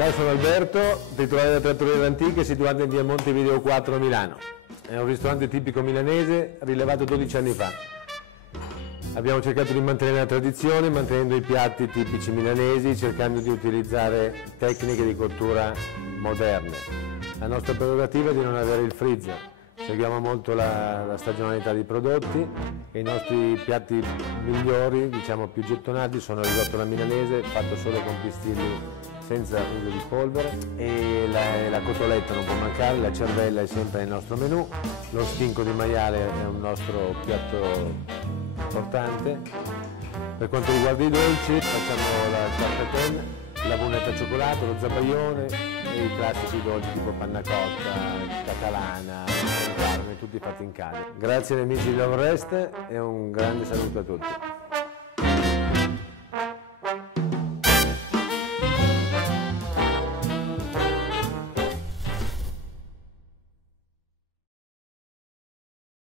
Ciao, sono Alberto, titolare della Trattoria Antiche situata in via Montevideo 4 a Milano. È un ristorante tipico milanese rilevato 12 anni fa. Abbiamo cercato di mantenere la tradizione, mantenendo i piatti tipici milanesi, cercando di utilizzare tecniche di cottura moderne. La nostra prerogativa è di non avere il freezer. Seguiamo molto la stagionalità dei prodotti e i nostri piatti migliori, diciamo più gettonati, sono il risotto alla milanese, fatto solo con pistilli senza uso di polvere, e la cotoletta non può mancare, la cervella è sempre nel nostro menù, lo stinco di maiale è un nostro piatto importante. Per quanto riguarda i dolci facciamo la tartatelle, la bunetta al cioccolato, lo zabaione e i classici dolci tipo panna cotta, catalana, carne, tutti fatti in casa. Grazie agli amici di Love Rest e un grande saluto a tutti.